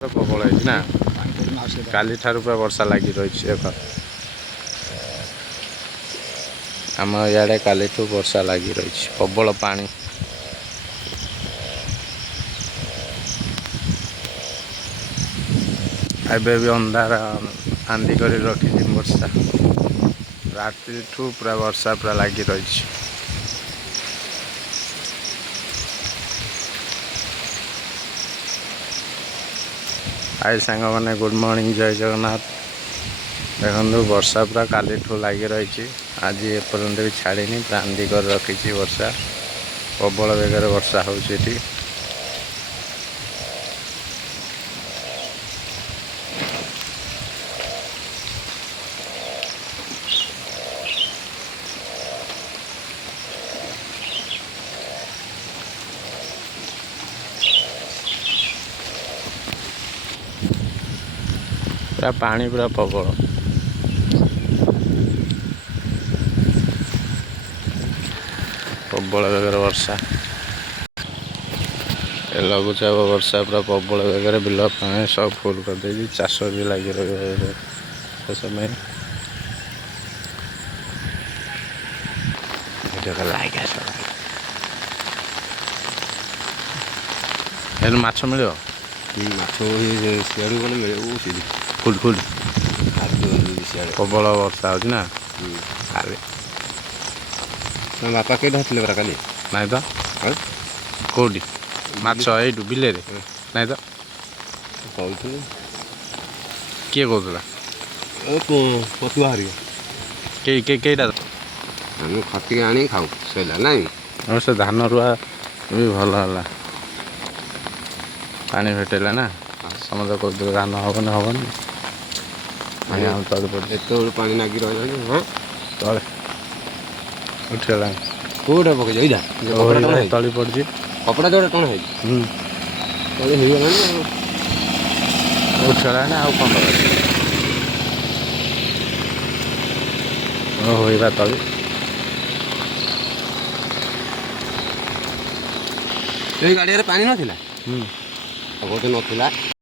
प्रबल है ना काली ठारू पूरा वर्षा लगी रही आम इे काली वर्षा लगी रही प्रबल पानी एबे भी अंधार आंधी कर रखी वर्षा राति पूरा वर्षा पूरा लगी रही आई सांग मैंने गुड मॉर्निंग जय जगन्नाथ देखो वर्षा पूरा काली लगी रही आज एपर्यंत भी छाड़ी पूरा आंधी कर रखी वर्षा प्रबल बेगर वर्षा होती पूरा पानी पूरा प्रबल प्रबल बेगर वर्षा लघुचाप वर्षा पूरा प्रबल बेगर बिल पानी सब फुल कर दे चाष भी लगी रही समय माछ मिल फुल फुल प्रबल वर्षा हो ना बापा के धरते परा काली ना तो कौटी माछ यू बिल ना तो कहते किए कहला पतुआ कईटा आम खटिक आनी खाऊ सैला ना से धान रुआ भी भल है पानी भेटेला ना समझ कहते धान हेनी हेनी तले पड़े एत पानी नागी रही हाँ तले उठेगा कौटा पकई तली पड़ी कपड़ा जोड़ा टण है उठेगा ना कौन होगा तली गाड़िया पानी नाला अब तो नाला